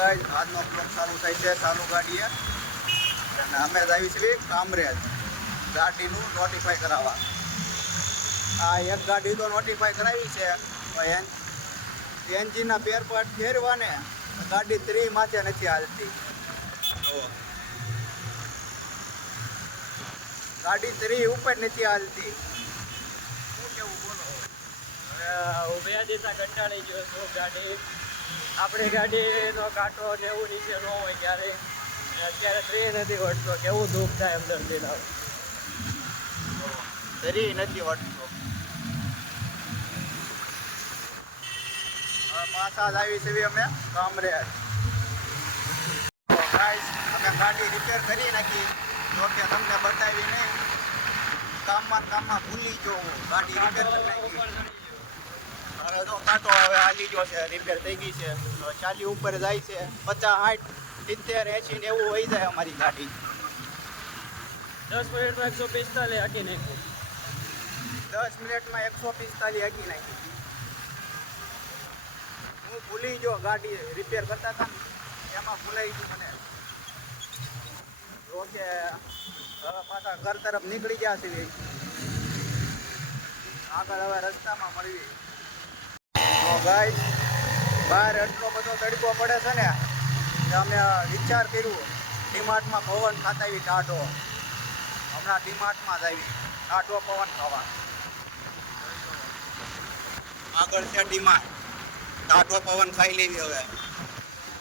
Guys આજનો blog ચાલુ થાય છે ચાલુ ગાડીએ અને અમે જ આવી છીએ કામરેજ ગાડીનું નોટિફાઈ કરાવવા. આ એક ગાડી તો નોટિફાઈ કરાવી છે એન્જિનના પેર પાર્ટ ફેરવાને ગાડી 3 માથે નથી હાલતી. તો ગાડી 3 ઉપર નથી હાલતી. શું કેવું બોલો? હું 2 દિવસ કંટાળી ગયો છું. ગાડી આપણી ગાડીનો કાંટો ને એવું નીચે ન હોય ક્યારે અત્યારે 3 નથી વળતો. કેવું દુઃખ થાય અંદરથી લાવ 3 નથી વળતો. પાછા આવી છે અમે કામરેજ. ગાઈસ અમે ગાડી રિપેર કરી નાખી. જો કે તમને બતાવી નહીં, કામમાં ભૂલી ગયો હું. ગાડી રિપેર કરી નાખી. હવે જો કાંટો હવે હાલી ગયો છે, રિપેર થઈ ગઈ છે. તો 40 ઉપર જાય છે. 50, 60, 70, 80 ને એવું વહી જાય અમારી ગાડી. 10 મિનિટમાં 145 હાકી નાખ્યું. 10 મિનિટમાં 145 હાકી નાખી. હું ભૂલી ગયો ગાડી રિપેર કરતા હતા ને એમાં ભૂલાઈ ગયું મને. જો કે હવે પાછા ઘર તરફ નીકળી ગયા છે. આગળ હવે રસ્તામાં મળવી. તો ગાઈસ બહાર એટલો બધો તડકો પડે છે ને કે અમે વિચાર કર્યું ડીમાર્ટમાં પવન ખાતા આવી ટાઢો. હમણાં ડીમાર્ટમાં જ આવી ટાઢો પવન ખાવા. આગળ છે ડીમાર્ટ. ટાઢો પવન ખાઈ લેવી હવે.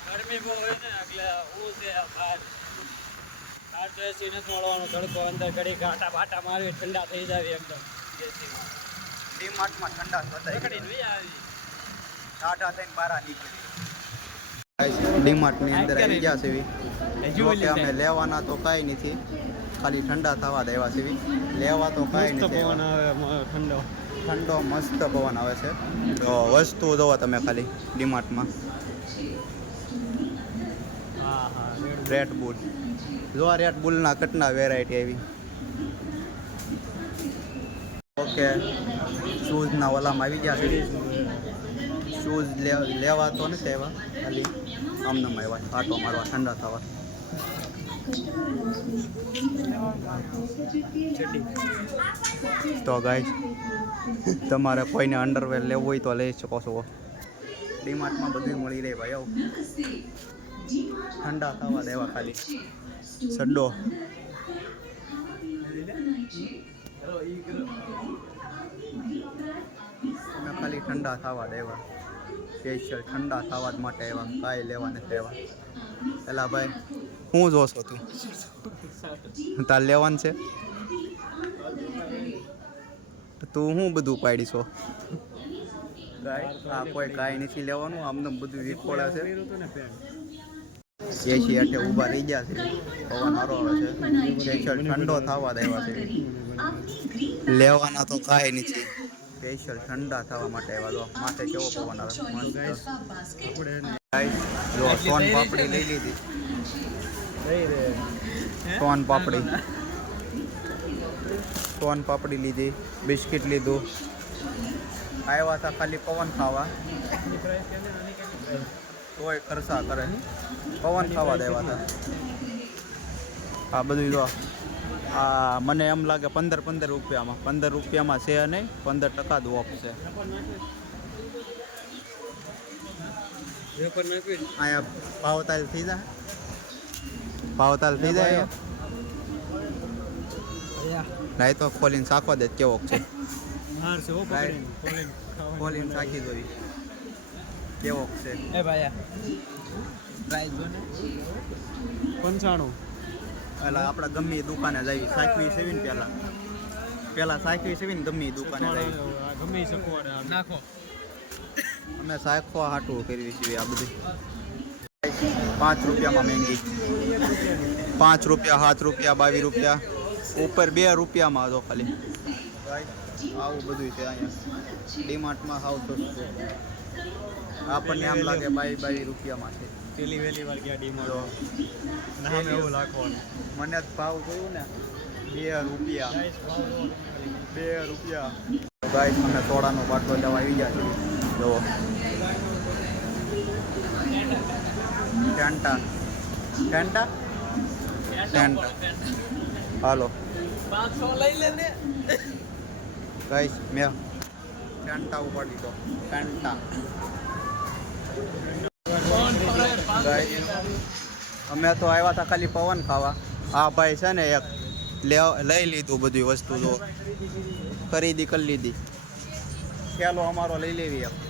ગરમી બહુ હોય ને એટલે હું છે બહાર બહાર તો એસી નથી મળવાનું. તડકો અંદર ઘડી ઘાટા બાટા મારવી ઠંડા થઈ જાય એકદમ. એસીમાં ડીમાર્ટમાં ઠંડા થતા પકડીને આવી ટાઢા થઈને બહાર નીકળી. ડીમાર્ટની અંદર આવી ગયા છે. જો કે અમે લેવાના તો કાંઈ નથી, ખાલી ઠંડા થવા દેવા છે. લેવા તો કાંઈ નથી. પવન આવે ઠંડો ઠંડો મસ્ત પવન આવે છે. તો વસ્તુ જોવો તમે ખાલી ડીમાર્ટમાં. હા હા રેડ બુલ. જો આ રેડ બુલના કેટલા વેરાયટી આવી. ઓકે શૂઝના ઓલામાં આવી ગયા છે. શૂઝ લેવા તો નથી આવ્યા, ખાલી આમનામ આવ્યા આટો મારવા ઠંડા થવા. તો ગાઈસ તમારે કોઈને અંડરવેર લેવું હોય તો લઈ શકો છો. ડીમાર્ટમાં બધું મળી રહે ભાઈ. આવું ઠંડા થવા દેવા ખાલી. સડ્ડો અમે ખાલી ઠંડા થવા દેવા. સ્પેશિયલ ઠંડા થવા જ માટે આવ્યા, કાંઈ લેવા નથી આવ્યા. પેલા ભાઈ શું જોશો તું? તાર લેવાનું છે? તું શું બધું પાડીશો? હા કોઈ કાંઈ નથી લેવાનું. આમને બધું વિખોડા છે. એસી એટલે ઊભા રહી ગયા છે. પવન સારો આવે છે. સ્પેશિયલ ઠંડો થવા દેવા છે. લેવાના તો કાંઈ નથી, સ્પેશિયલ ઠંડા થવા માટે આવ્યા. જો માથે કેવો પવન આવે મસ્ત. જો સોન પાપડી લઈ લીધી. સોન પાપડી લીધી. બિસ્કિટ લીધું. આવ્યા હતા ખાલી પવન ખાવા. તોય ખર્ચા કરે. પવન ખાવા દેવા હતા. આ બધું જો આ મને એમ લાગે 15 રૂપિયામાં. 15 રૂપિયામાં છે નહીં, 15% જ ઓફ છે. અહીંયા ભાવતાલ થઈ જાય. ભાવતાલ થઈ જાય. નહીં તો ખોલીને શાખો દે કેવો છે. ખોલીને શાખી જોઈ કેવો છે. એ ભાઈ પ્રાઇસ 95. એટલે આપણે ગમે એ દુકાને જઈએ. સાચવી છે ને પેલા સાચવી છે ને ગમે એ દુકાને જઈએ. ગમે શકવાડે નાખો. અમે સાખવા હાટું કરવી છીએ આ બધી. 5 રૂપિયામાં મહેંગી. 5 રૂપિયા, 7 રૂપિયા, 22 રૂપિયા, ઉપર 2 રૂપિયામાં તો ખાલી. આવું બધું છે અહીંયા ડીમાર્ટમાં. હાવ સસ્તું. આપણને આમ લાગે 22 રૂપિયામાં છે. પેલી વેલી વાર ગયા ડીમાર્ટ નામ એવું લાખવાનું. મને જ ભાવ જોયું ને 2 રૂપિયા. 2 રૂપિયા. ગાઈસ અમે સોડાનો બાટલો લેવા આવી ગયા છીએ. જો ફેન્ટા ફેન્ટા ફેન્ટા હાલો 500 લઈ લે ને ગાઈસ મેં ફેન્ટા ઉપાડી દીધો ફેન્ટા ગાઈસ અમે તો આવ્યા હતા ખાલી પવન ખાવા આ ભાઈ છે ને એક લઈ લીધું બધી વસ્તુ તો ખરીદી કરી લીધી ચાલો અમારો લઈ લેવી એક